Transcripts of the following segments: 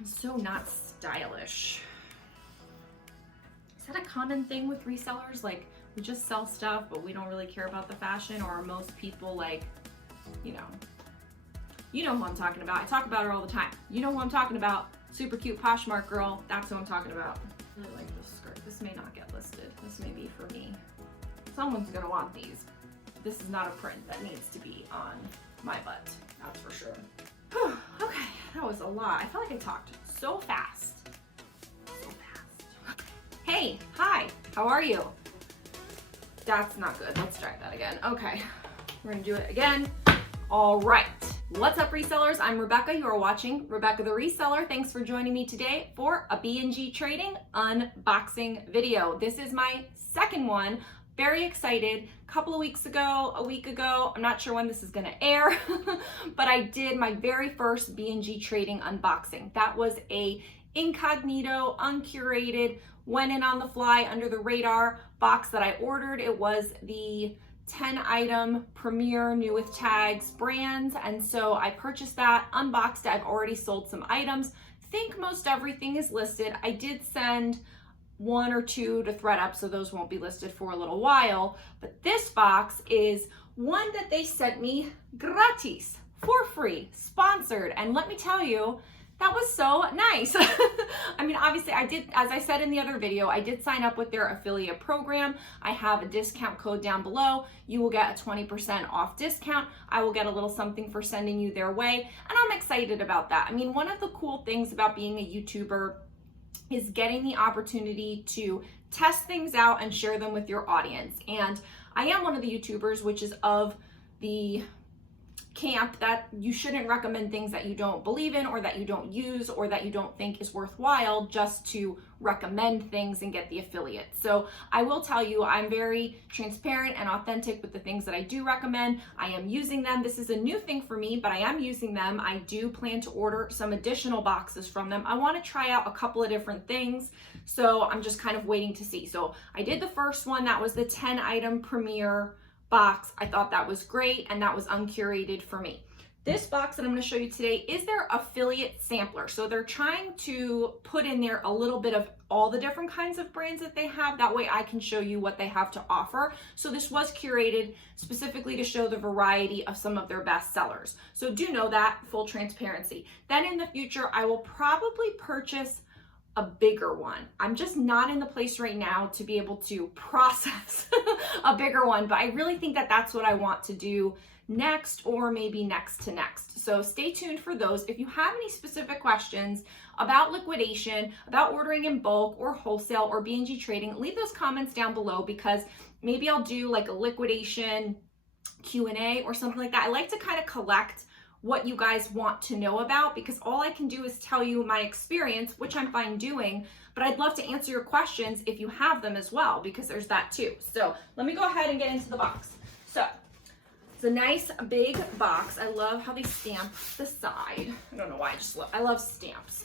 I'm so not stylish. Is that a common thing with resellers? Like, we just sell stuff, but we don't really care about the fashion? Or are most people like, you know who I'm talking about. I talk about her all the time. You know who I'm talking about. Super cute Poshmark girl. That's who I'm talking about. I really like this skirt. This may not get listed. This may be for me. Someone's gonna want these. This is not a print that needs to be on my butt. That's for sure. Okay, that was a lot. I felt like I talked so fast. So fast. Hey, hi, how are you? That's not good. Let's try that again. Okay, we're gonna do it again. All right. What's up, resellers? I'm Rebecca. You are watching Rebecca the Reseller. Thanks for joining me today for a B&G Trading unboxing video. This is my second one. Very excited. A week ago, I'm not sure when this is gonna air, but I did my very first B&G Trading unboxing. That was a incognito, uncurated, went in on the fly, under the radar box that I ordered. It was the 10-item Premier New with Tags brands, and so I purchased that, unboxed it. I've already sold some items. Think most everything is listed. I did send one or two to ThreadUp, so those won't be listed for a little while, but this box is one that they sent me gratis, for free, sponsored, and let me tell you, that was so nice. I mean, obviously I did, as I said in the other video, I did sign up with their affiliate program. I have a discount code down below. You will get a 20% off discount. I will get a little something for sending you their way, and I'm excited about that. I mean, one of the cool things about being a YouTuber is getting the opportunity to test things out and share them with your audience. And I am one of the YouTubers, which is of the camp that you shouldn't recommend things that you don't believe in or that you don't use or that you don't think is worthwhile just to recommend things and get the affiliate. So I will tell you, I'm very transparent and authentic with the things that I do recommend. I am using them. This is a new thing for me, but I am using them. I do plan to order some additional boxes from them. I want to try out a couple of different things, so I'm just kind of waiting to see. So I did the first one. That was the 10-item Premier box. I thought that was great, and that was uncurated for me. This box that I'm going to show you today is their affiliate sampler. So they're trying to put in there a little bit of all the different kinds of brands that they have. That way I can show you what they have to offer. So this was curated specifically to show the variety of some of their best sellers. So do know that, full transparency. Then in the future, I will probably purchase a bigger one. I'm just not in the place right now to be able to process a bigger one, but I really think that that's what I want to do next, or maybe next to next. So stay tuned for those. If you have any specific questions about liquidation, about ordering in bulk or wholesale or B&G Trading, leave those comments down below, because maybe I'll do like a liquidation Q&A or something like that. I like to kind of collect what you guys want to know about, because all I can do is tell you my experience, which I'm fine doing, but I'd love to answer your questions if you have them as well, because there's that too. So let me go ahead and get into the box. So it's a nice big box. I love how they stamp the side. I don't know why, I love stamps.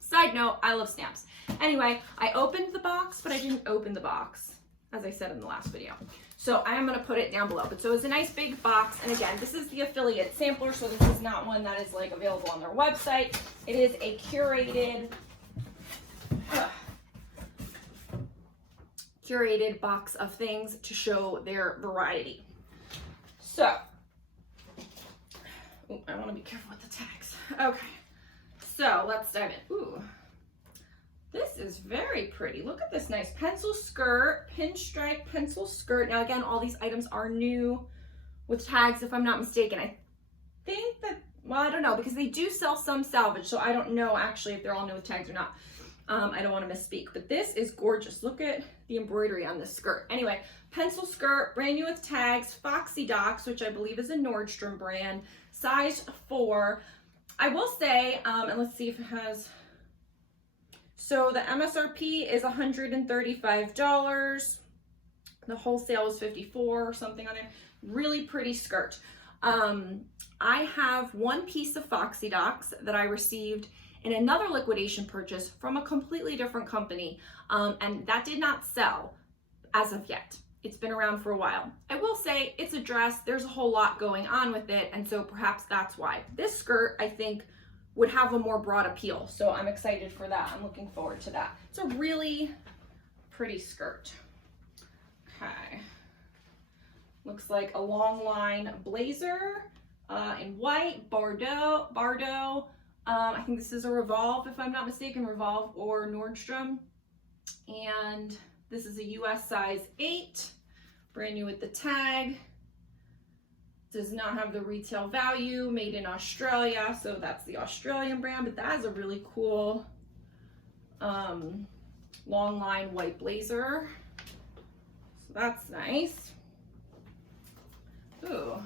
Side note, I love stamps. Anyway, I opened the box, but I didn't open the box, as I said in the last video. So I am gonna put it down below. But so it's a nice big box. And again, this is the affiliate sampler. So this is not one that is like available on their website. It is a curated box of things to show their variety. So, I wanna be careful with the tags. Okay, so let's dive in. Ooh. This is very pretty. Look at this nice pencil skirt, pinstripe pencil skirt. Now again, all these items are new with tags, if I'm not mistaken. I think that, well, I don't know, because they do sell some salvage, so I don't know actually if they're all new with tags or not. I don't want to misspeak, but this is gorgeous. Look at the embroidery on this skirt. Anyway, pencil skirt, brand new with tags, Foxy Docs, which I believe is a Nordstrom brand, size 4. I will say, and let's see if it has, so the MSRP is $135. The wholesale is $54 or something on there. Really pretty skirt. I have one piece of Foxy Docs that I received in another liquidation purchase from a completely different company, and that did not sell as of yet. It's been around for a while. I will say it's a dress. There's a whole lot going on with it, and so perhaps that's why. This skirt, I think, would have a more broad appeal. So I'm excited for that. I'm looking forward to that. It's a really pretty skirt. Okay. Looks like a long line blazer in white, Bordeaux. I think this is a Revolve, if I'm not mistaken, Revolve or Nordstrom. And this is a US size 8, brand new with the tag. Does not have the retail value, made in Australia, so that's the Australian brand, but that is a really cool long line white blazer. So that's nice. Ooh,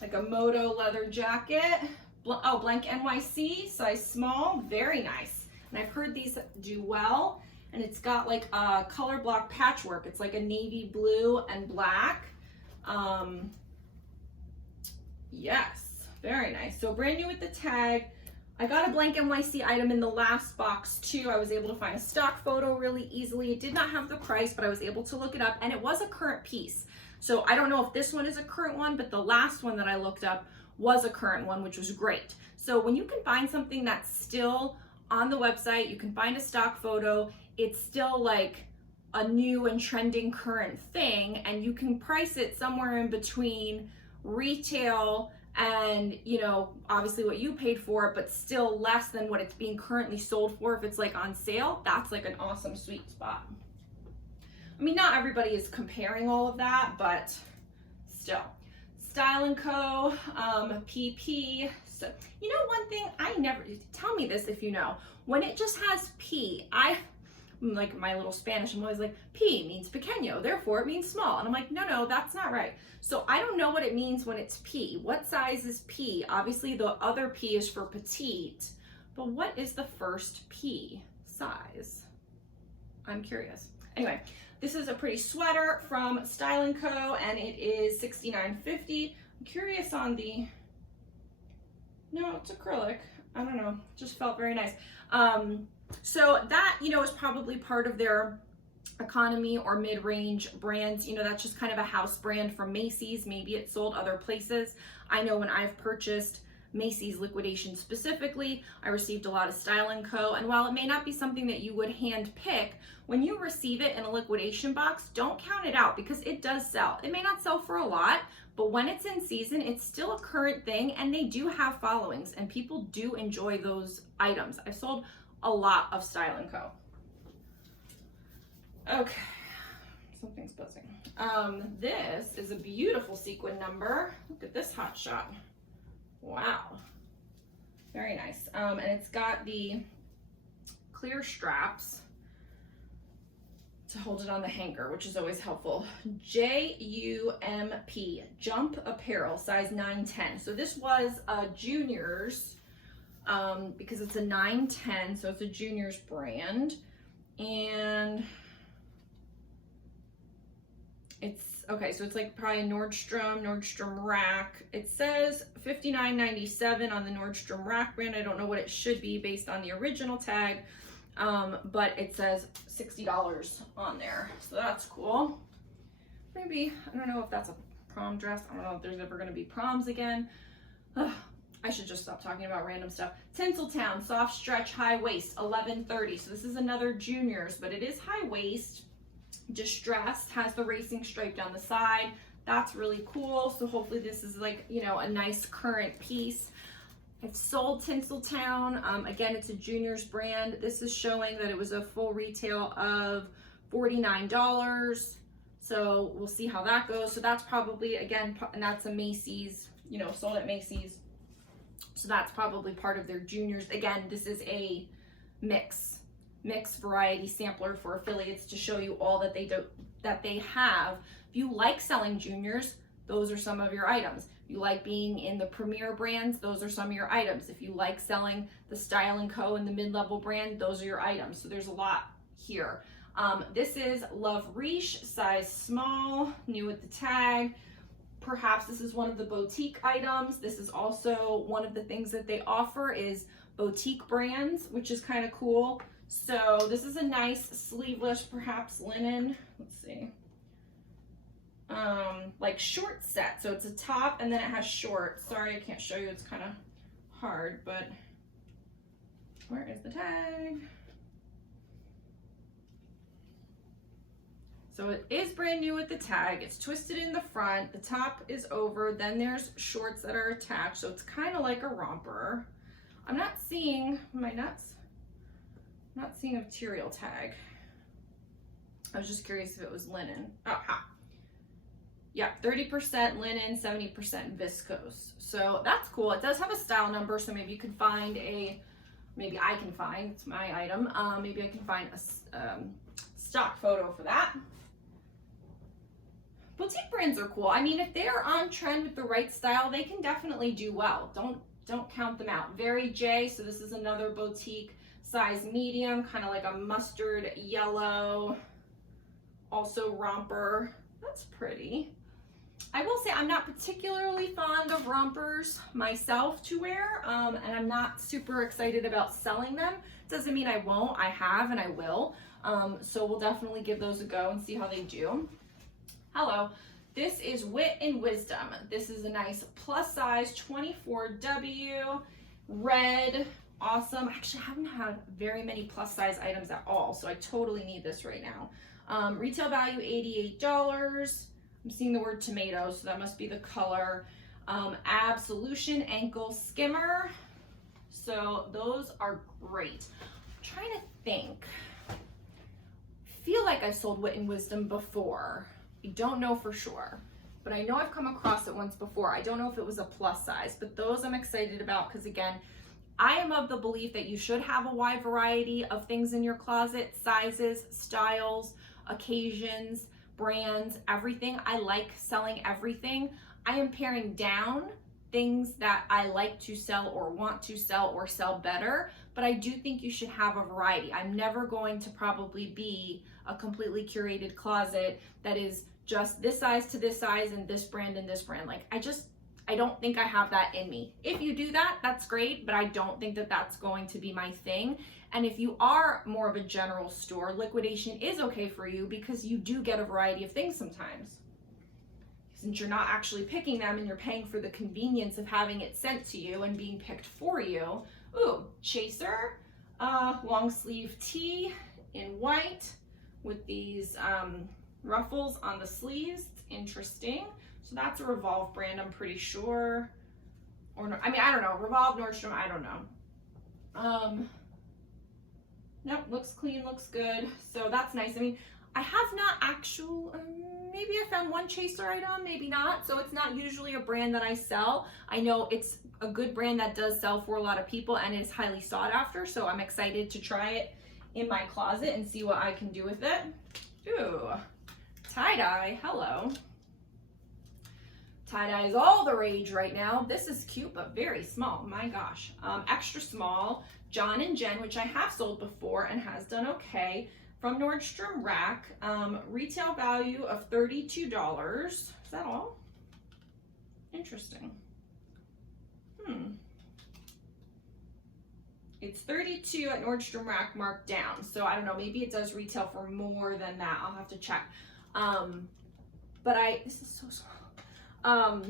like a moto leather jacket. Oh, Blank NYC, size small, very nice. And I've heard these do well. And it's got like a color block patchwork. It's like a navy blue and black. Yes, very nice. So brand new with the tag. I got a Blank NYC item in the last box too. I was able to find a stock photo really easily. It did not have the price, but I was able to look it up, and it was a current piece. So I don't know if this one is a current one, but the last one that I looked up was a current one, which was great. So when you can find something that's still on the website, you can find a stock photo, it's still like a new and trending current thing, and you can price it somewhere in between retail and, you know, obviously what you paid for it, but still less than what it's being currently sold for if it's like on sale. That's like an awesome sweet spot. I mean, not everybody is comparing all of that, but still. Style & Co, PP. So, you know, one thing I never, tell me this if you know, when it just has P, like my little Spanish, I'm always like, P means pequeño, therefore it means small. And I'm like, no, that's not right. So I don't know what it means when it's P. What size is P? Obviously the other P is for petite, but what is the first P size? I'm curious. Anyway, this is a pretty sweater from Style & Co, and it is $69.50. I'm curious on the, no, it's acrylic. I don't know, just felt very nice. So that, you know, is probably part of their economy or mid-range brands. You know, that's just kind of a house brand from Macy's. Maybe it's sold other places. I know when I've purchased Macy's Liquidation specifically, I received a lot of Style & Co. And while it may not be something that you would hand pick, when you receive it in a liquidation box, don't count it out because it does sell. It may not sell for a lot, but when it's in season, it's still a current thing, and they do have followings and people do enjoy those items. I've sold a lot of Style & Co. Okay, something's buzzing. This is a beautiful sequin number. Look at this hot shot. Wow, very nice. And it's got the clear straps to hold it on the hanger, which is always helpful. JUMP, Jump Apparel, size 9-10. So this was a juniors, because it's a 9-10, so it's a juniors brand. And it's, okay, so it's like probably a Nordstrom Rack. It says $59.97 on the Nordstrom Rack brand. I don't know what it should be based on the original tag, but it says $60 on there. So that's cool. Maybe, I don't know if that's a prom dress. I don't know if there's ever gonna be proms again. Ugh, I should just stop talking about random stuff. Tinseltown, soft stretch, high waist, $11.30. So this is another juniors, but it is high waist. Distressed, has the racing stripe down the side. That's really cool. So hopefully this is like, you know, a nice current piece. I've sold Tinseltown. Again, it's a juniors brand. This is showing that it was a full retail of $49. So we'll see how that goes. So that's probably, again, and that's a Macy's, you know, sold at Macy's. So that's probably part of their juniors. Again, this is a mix variety sampler for affiliates to show you all that they have. If you like selling juniors, those are some of your items. If you like being in the premier brands, those are some of your items. If you like selling the Style & Co. and the mid-level brand, those are your items. So there's a lot here. This is Love Riche, size small, new with the tag. Perhaps this is one of the boutique items. This is also one of the things that they offer is boutique brands, which is kind of cool. So this is a nice sleeveless, perhaps linen, let's see, like short set. So it's a top and then it has shorts. Sorry, I can't show you, it's kind of hard, but Where is the tag? So it is brand new with the tag. It's twisted in the front. The top is over. Then there's shorts that are attached. So it's kind of like a romper. I'm not seeing my nuts. I'm not seeing a material tag. I was just curious if it was linen. Aha. Yeah, 30% linen, 70% viscose. So that's cool. It does have a style number, so maybe you can find maybe I can find, it's my item, maybe I can find a stock photo for that. Boutique brands are cool. I mean, if they're on trend with the right style, they can definitely do well. Don't count them out. Very J, so this is another boutique, size medium, kind of like a mustard yellow, also romper. That's pretty. I will say I'm not particularly fond of rompers myself to wear, and I'm not super excited about selling them. Doesn't mean I won't. I have and I will. So we'll definitely give those a go and see how they do. Hello, this is Wit and Wisdom. This is a nice plus size 24W, red, awesome. Actually, I haven't had very many plus size items at all, so I totally need this right now. Retail value $88. I'm seeing the word tomato, so that must be the color. Absolution ankle skimmer. So those are great. I'm trying to think. I feel like I've sold Wit and Wisdom before. I don't know for sure, but I know I've come across it once before. I don't know if it was a plus size, but those I'm excited about because, again, I am of the belief that you should have a wide variety of things in your closet, sizes, styles, occasions, brands, everything. I like selling everything. I am paring down things that I like to sell or want to sell or sell better, but I do think you should have a variety. I'm never going to probably be a completely curated closet that is just this size to this size and this brand and this brand. Like, I don't think I have that in me. If you do that, that's great, but I don't think that that's going to be my thing. And if you are more of a general store, liquidation is okay for you because you do get a variety of things sometimes. Since you're not actually picking them and you're paying for the convenience of having it sent to you and being picked for you. Ooh, chaser, long sleeve tee in white with these ruffles on the sleeves. It's interesting. So that's a Revolve brand, I'm pretty sure. Or no, I mean, I don't know. Revolve, Nordstrom, I don't know. Nope, looks clean, looks good. So that's nice. I mean, I have not maybe I found one chaser item, maybe not. So it's not usually a brand that I sell. I know it's a good brand that does sell for a lot of people and is highly sought after. So I'm excited to try it in my closet and see what I can do with it. Ooh, tie-dye, hello. Tie-dye is all the rage right now. This is cute, but very small, my gosh. Extra small, John and Jen, which I have sold before and has done okay. From Nordstrom Rack, retail value of $32. Is that all? Interesting. It's $32 at Nordstrom Rack marked down. So I don't know, maybe it does retail for more than that. I'll have to check. But this is so small.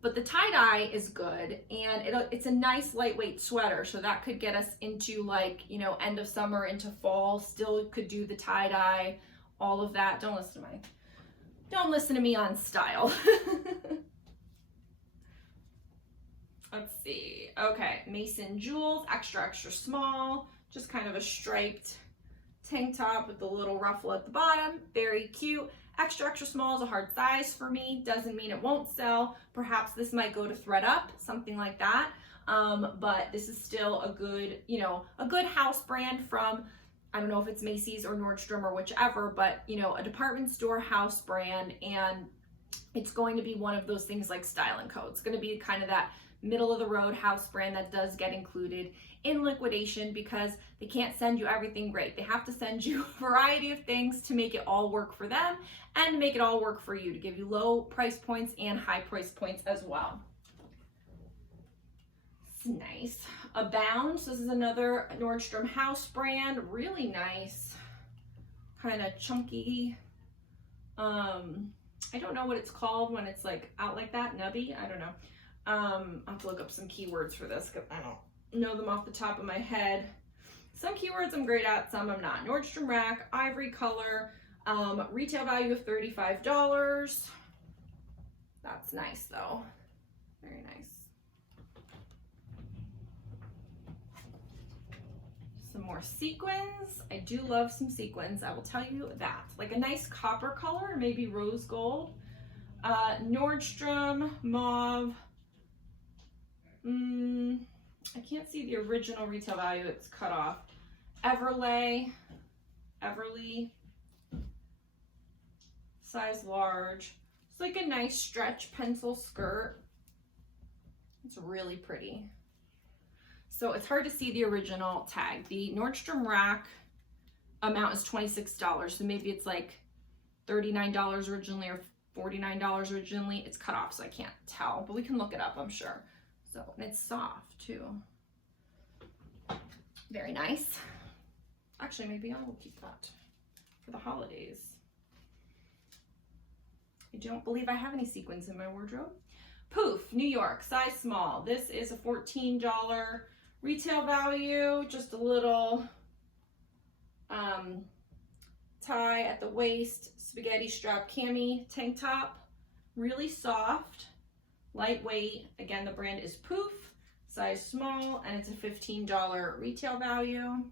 But the tie-dye is good, and it's a nice lightweight sweater, so that could get us into, like, you know, end of summer into fall. Still could do the tie-dye, all of that. Don't listen to me on style. Let's see. Okay, Mason Jewels, extra small, just kind of a striped tank top with the little ruffle at the bottom. Very cute. Extra small is a hard size for me. Doesn't mean it won't sell. Perhaps this might go to thread up, something like that. But this is still a good, you know, a good house brand from, I don't know if it's Macy's or Nordstrom or whichever, but, you know, a department store house brand. And it's going to be one of those things like Style & Co. It's going to be kind of that middle of the road house brand that does get included in liquidation because they can't send you everything great. They have to send you a variety of things to make it all work for them and to make it all work for you, to give you low price points and high price points as well. It's nice. Abound, so this is another Nordstrom house brand, really nice, kind of chunky. I don't know what it's called when it's like out like that, nubby, I don't know. I'll have to look up some keywords for this because I don't know them off the top of my head. Some keywords I'm great at, some I'm not. Nordstrom Rack, ivory color, retail value of $35. That's nice though, very nice. Some more sequins. I do love some sequins, I will tell you that. Like a nice copper color, maybe rose gold. Nordstrom mauve. I can't see the original retail value, it's cut off. Everley, size large. It's like a nice stretch pencil skirt. It's really pretty. So it's hard to see the original tag. The Nordstrom Rack amount is $26, so maybe it's like $39 originally or $49 originally. It's cut off, so I can't tell, but we can look it up, I'm sure. So, and it's soft too. Very nice. Actually, maybe I will keep that for the holidays. I don't believe I have any sequins in my wardrobe. Poof, New York, size small. This is a $14 retail value. Just a little tie at the waist, spaghetti strap cami tank top. Really soft, lightweight. Again, the brand is Poof, size small, and it's a $15 retail value.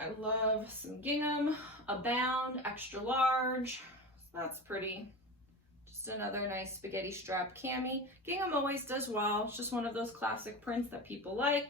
I love some gingham, Abound, extra large. So that's pretty. Just another nice spaghetti strap cami. Gingham always does well. It's just one of those classic prints that people like.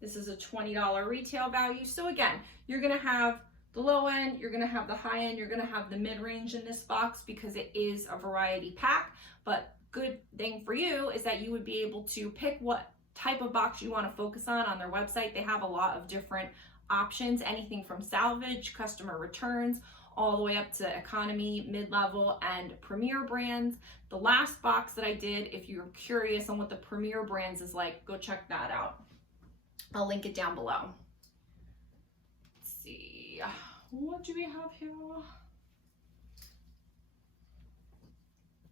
This is a $20 retail value. So again, you're gonna have the low end, you're gonna have the high end, you're gonna have the mid-range in this box because it is a variety pack. But good thing for you is that you would be able to pick what type of box you wanna focus on their website. They have a lot of different options, anything from salvage, customer returns, all the way up to economy, mid-level, and premier brands. The last box that I did, if you're curious on what the premier brands is like, go check that out. I'll link it down below. Let's see, what do we have here?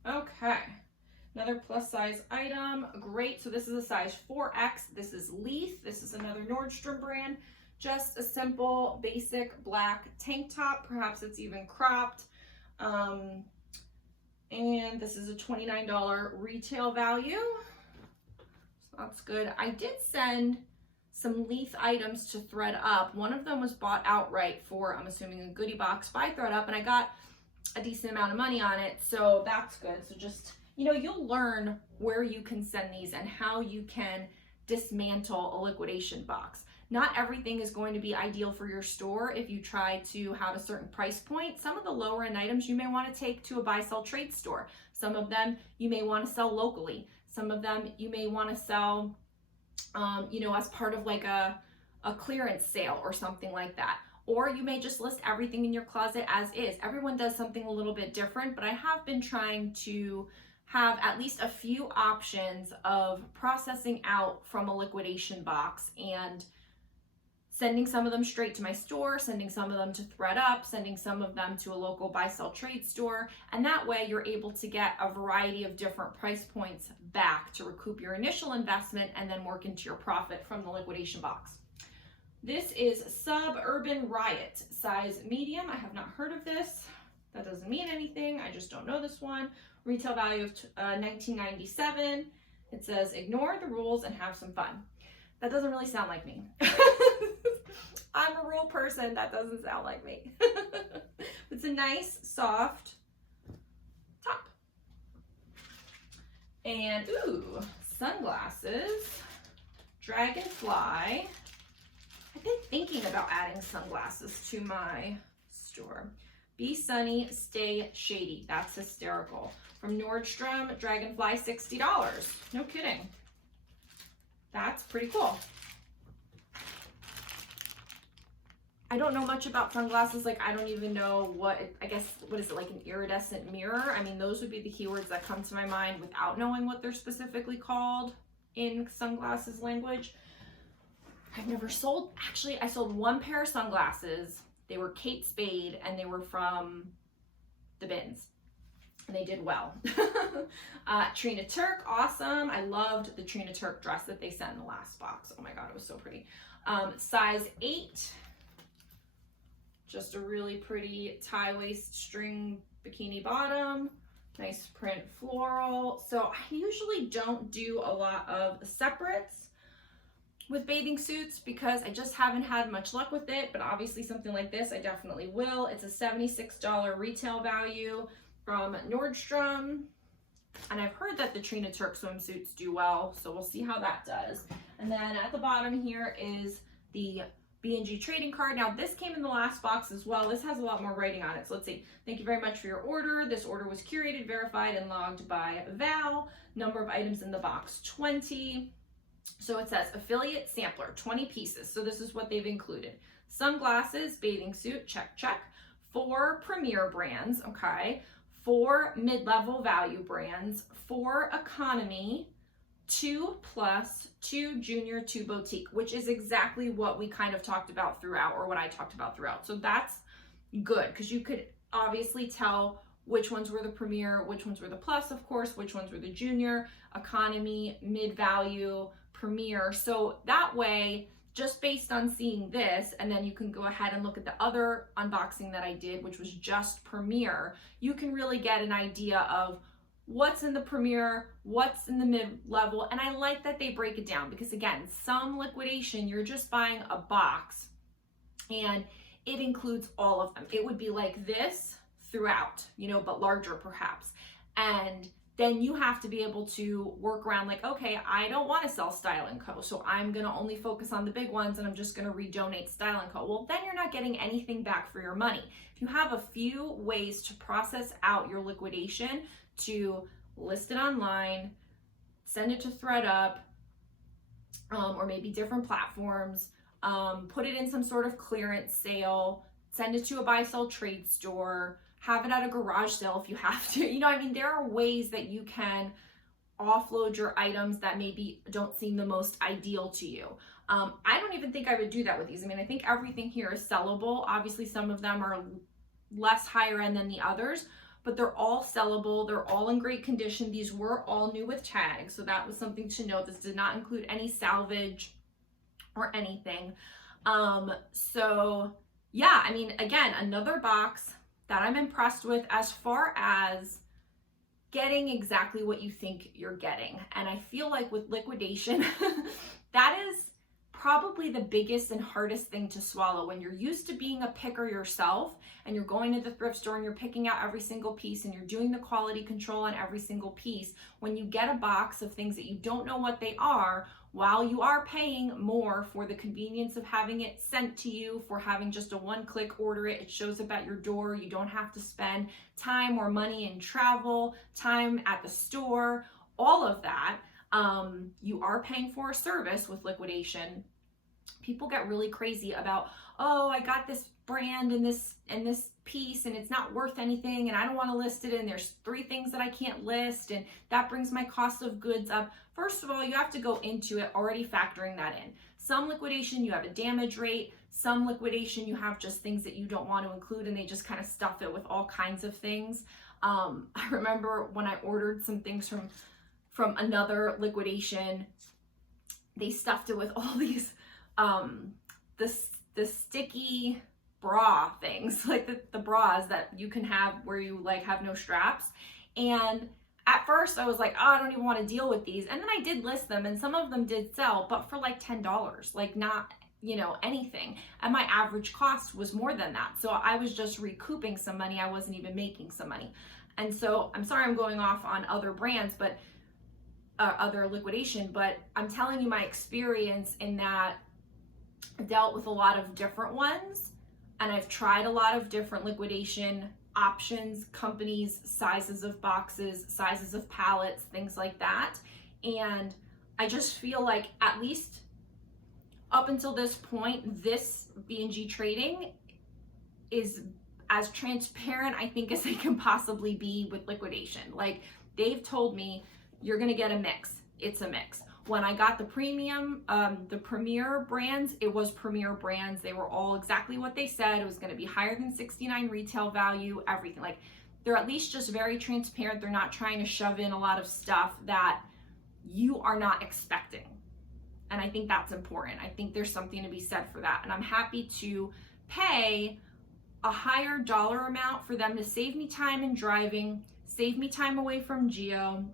Okay, another plus size item, great. So this is a size 4X. This is Leaf. This is another Nordstrom brand. Just a simple, basic black tank top. Perhaps it's even cropped. And this is a $29 retail value. So that's good. I did send some Leaf items to ThredUp. One of them was bought outright for, I'm assuming, a goodie box by ThredUp, and I got a decent amount of money on it. So that's good. So just, you know, you'll learn where you can send these and how you can dismantle a liquidation box. Not everything is going to be ideal for your store if you try to have a certain price point. Some of the lower end items you may want to take to a buy sell trade store. Some of them you may want to sell locally. Some of them you may want to sell, you know, as part of like a clearance sale or something like that. Or you may just list everything in your closet as is. Everyone does something a little bit different, but I have been trying to have at least a few options of processing out from a liquidation box and sending some of them straight to my store, sending some of them to ThredUp, sending some of them to a local buy-sell trade store. And that way you're able to get a variety of different price points back to recoup your initial investment and then work into your profit from the liquidation box. This is Suburban Riot, size medium. I have not heard of this. That doesn't mean anything. I just don't know this one. Retail value of $19.97. It says, ignore the rules and have some fun. That doesn't really sound like me. I'm a rule person. That doesn't sound like me. It's a nice, soft top. And, ooh, sunglasses. Dragonfly. I've been thinking about adding sunglasses to my store. Be sunny, stay shady. That's hysterical. From Nordstrom, Dragonfly, $60. No kidding. That's pretty cool. I don't know much about sunglasses. Like, I don't even know what is it, like an iridescent mirror? I mean, those would be the keywords that come to my mind without knowing what they're specifically called in sunglasses language. I've never sold, actually, I sold one pair of sunglasses. They were Kate Spade and they were from the bins. and they did well. Trina Turk, awesome. I loved the Trina Turk dress that they sent in the last box. Oh my God, it was so pretty. Size 8, just a really pretty tie waist string bikini bottom, nice print floral. So I usually don't do a lot of separates with bathing suits because I just haven't had much luck with it, but obviously something like this I definitely will. It's a $76 retail value from Nordstrom, and I've heard that the Trina Turk swimsuits do well, so we'll see how that does. And then at the bottom here is the B&G trading card. Now this came in the last box as well. This has a lot more writing on it, so let's see. Thank you very much for your order. This order was curated, verified, and logged by Val. Number of items in the box, 20. So it says affiliate sampler, 20 pieces. So this is what they've included. Sunglasses, bathing suit, check, check. 4 premier brands, okay. 4 mid-level value brands, 4 economy, 2 plus, 2 junior, 2 boutique, which is exactly what we kind of talked about throughout, or what I talked about throughout. So that's good because you could obviously tell which ones were the premier, which ones were the plus, of course, which ones were the junior, economy, mid-value, premier. So that way, just based on seeing this, and then you can go ahead and look at the other unboxing that I did, which was just premier, you can really get an idea of what's in the premier, what's in the mid-level. And I like that they break it down because again, some liquidation, you're just buying a box and it includes all of them. It would be like this throughout, you know, but larger perhaps. And then you have to be able to work around like, okay, I don't want to sell Style & Co. So I'm going to only focus on the big ones and I'm just going to redonate Style & Co. Well, then you're not getting anything back for your money. If you have a few ways to process out your liquidation, to list it online, send it to ThreadUp, or maybe different platforms, put it in some sort of clearance sale, send it to a buy, sell, trade store, have it at a garage sale if you have to. You know, I mean, there are ways that you can offload your items that maybe don't seem the most ideal to you. I don't even think I would do that with these. I mean, I think everything here is sellable. Obviously, some of them are less higher end than the others, but they're all sellable. They're all in great condition. These were all new with tags, so that was something to note. This did not include any salvage or anything. So yeah, I mean, again, another box that I'm impressed with as far as getting exactly what you think you're getting. And I feel like with liquidation, that is probably the biggest and hardest thing to swallow. When you're used to being a picker yourself and you're going to the thrift store and you're picking out every single piece and you're doing the quality control on every single piece, when you get a box of things that you don't know what they are, while you are paying more for the convenience of having it sent to you, for having just a one-click order it shows up at your door, you don't have to spend time or money in travel, time at the store, all of that, you are paying for a service with liquidation. People get really crazy about, oh, I got this brand and this piece and it's not worth anything and I don't want to list it and there's 3 things that I can't list and that brings my cost of goods up. First of all, you have to go into it already factoring that in. Some liquidation, you have a damage rate. Some liquidation, you have just things that you don't want to include and they just kind of stuff it with all kinds of things. I remember when I ordered some things from another liquidation, they stuffed it with all these the sticky bra things, like the bras that you can have where you like have no straps. And at first I was like, oh, I don't even want to deal with these. And then I did list them and some of them did sell, but for like $10, like not, you know, anything. And my average cost was more than that. So I was just recouping some money. I wasn't even making some money. And so I'm sorry I'm going off on other brands, but other liquidation, but I'm telling you my experience in that I dealt with a lot of different ones and I've tried a lot of different liquidation options, companies, sizes of boxes, sizes of pallets, things like that. And I just feel like at least up until this point, this B&G trading is as transparent, I think, as they can possibly be with liquidation. Like they've told me, you're gonna get a mix. It's a mix. When I got the premium, the premier brands, it was premier brands. They were all exactly what they said. It was gonna be higher than $69 retail value, everything. Like they're at least just very transparent. They're not trying to shove in a lot of stuff that you are not expecting. And I think that's important. I think there's something to be said for that. And I'm happy to pay a higher dollar amount for them to save me time in driving, save me time away from Geo.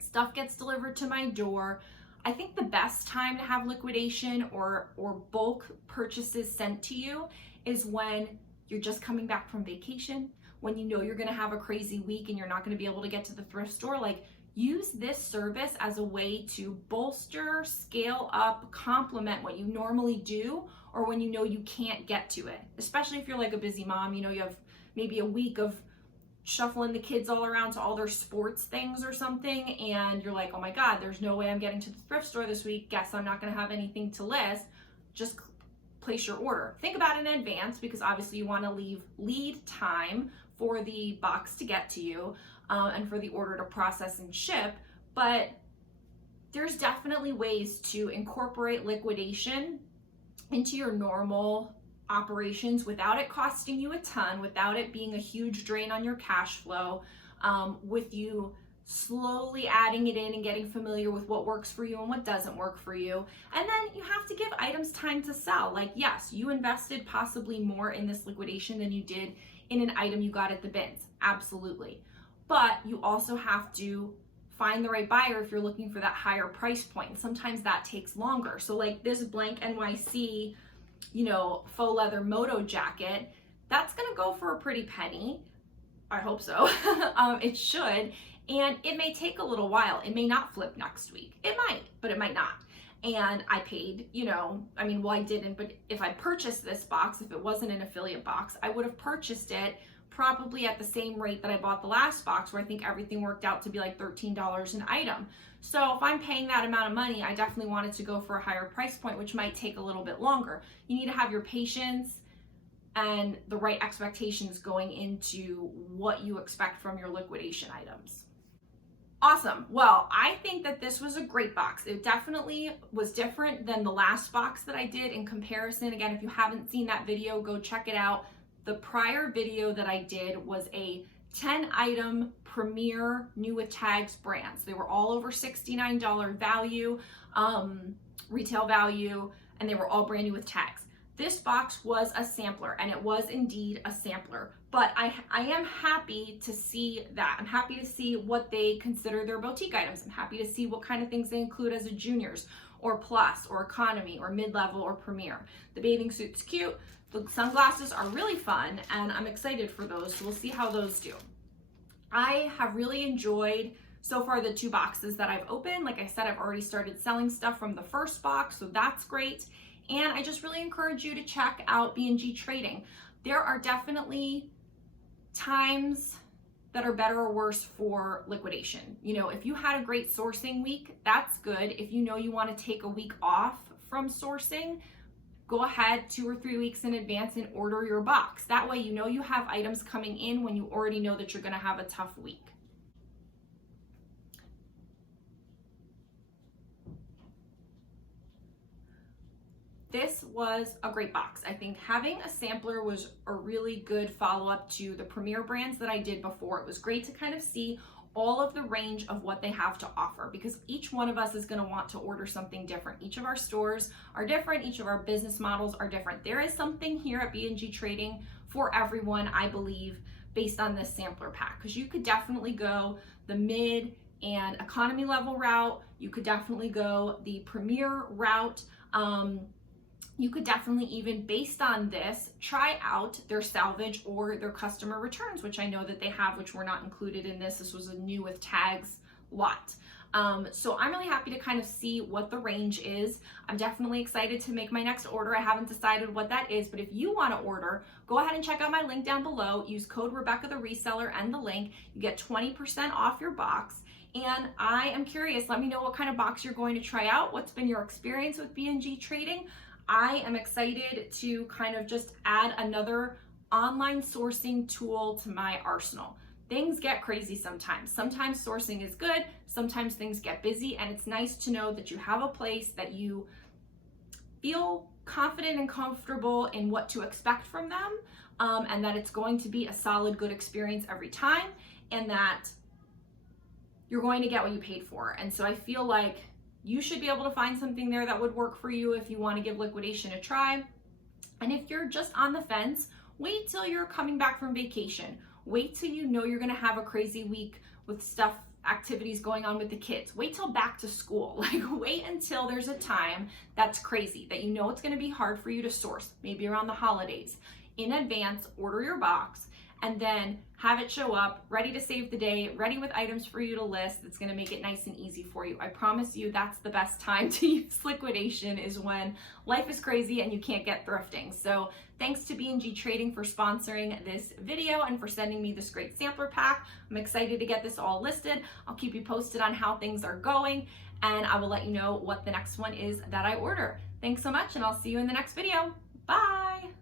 Stuff gets delivered to my door. I think the best time to have liquidation or bulk purchases sent to you is when you're just coming back from vacation, when you know you're gonna have a crazy week and you're not gonna be able to get to the thrift store. Like, use this service as a way to bolster, scale up, complement what you normally do, or when you know you can't get to it. Especially if you're like a busy mom, you know, you have maybe a week of shuffling the kids all around to all their sports things or something, and you're like, oh my God, there's no way I'm getting to the thrift store this week. Guess I'm not gonna have anything to list. Just place your order. Think about it in advance, because obviously you wanna leave lead time for the box to get to you and for the order to process and ship. But there's definitely ways to incorporate liquidation into your normal operations without it costing you a ton, without it being a huge drain on your cash flow, with you slowly adding it in and getting familiar with what works for you and what doesn't work for you. And then you have to give items time to sell. Like, yes, you invested possibly more in this liquidation than you did in an item you got at the bins, absolutely. But you also have to find the right buyer if you're looking for that higher price point. Sometimes that takes longer. So like this blank NYC, you know, faux leather moto jacket, that's gonna go for a pretty penny. I hope so. It should. And it may take a little while. It may not flip next week. It might, but it might not. And I paid, you know, I mean, well, I didn't, but if I purchased this box, if it wasn't an affiliate box, I would have purchased it probably at the same rate that I bought the last box, where I think everything worked out to be like $13 an item. So if I'm paying that amount of money, I definitely wanted to go for a higher price point, which might take a little bit longer. You need to have your patience and the right expectations going into what you expect from your liquidation items. Awesome. Well, I think that this was a great box. It definitely was different than the last box that I did in comparison. Again, if you haven't seen that video, go check it out. The prior video that I did was a 10 item premier new with tags brands. They were all over $69 value, retail value, and they were all brand new with tags. This box was a sampler, and it was indeed a sampler, but I am happy to see that. I'm happy to see what they consider their boutique items. I'm happy to see what kind of things they include as a juniors or plus or economy or mid-level or premier. The bathing suit's cute. The sunglasses are really fun, and I'm excited for those, so we'll see how those do. I have really enjoyed so far the 2 boxes that I've opened. Like I said, I've already started selling stuff from the first box, so that's great. And I just really encourage you to check out B&G Trading. There are definitely times that are better or worse for liquidation. You know, if you had a great sourcing week, that's good. If you know you want to take a week off from sourcing, go ahead 2 or 3 weeks in advance and order your box. That way you know you have items coming in when you already know that you're going to have a tough week. This was a great box. I think having a sampler was a really good follow-up to the premier brands that I did before. It was great to kind of see all of the range of what they have to offer, because each one of us is going to want to order something different. Each of our stores are different. Each of our business models are different. There is something here at B&G Trading for everyone, I believe, based on this sampler pack, because you could definitely go the mid and economy level route. You could definitely go the premier route. You could definitely even, based on this, try out their salvage or their customer returns, which I know that they have, which were not included in this. This was a new with tags lot. So I'm really happy to kind of see what the range is. I'm definitely excited to make my next order. I haven't decided what that is, but if you want to order, go ahead and check out my link down below. Use code Rebecca the Reseller and the link. You get 20% off your box. And I am curious, let me know what kind of box you're going to try out. What's been your experience with B&G Trading? I am excited to kind of just add another online sourcing tool to my arsenal. Things get crazy sometimes. Sometimes sourcing is good, sometimes things get busy, and it's nice to know that you have a place that you feel confident and comfortable in what to expect from them, and that it's going to be a solid, good experience every time, and that you're going to get what you paid for. And so I feel like you should be able to find something there that would work for you if you want to give liquidation a try. And if you're just on the fence, wait till you're coming back from vacation. Wait till you know you're going to have a crazy week with stuff, activities going on with the kids. Wait till back to school. Like, wait until there's a time that's crazy, that you know it's going to be hard for you to source, maybe around the holidays. In advance, order your box, and then have it show up ready to save the day, ready with items for you to list. It's going to make it nice and easy for you. I promise you that's the best time to use liquidation, is when life is crazy and you can't get thrifting. So thanks to B&G Trading for sponsoring this video and for sending me this great sampler pack. I'm excited to get this all listed. I'll keep you posted on how things are going, and I will let you know what the next one is that I order. Thanks so much, and I'll see you in the next video. Bye.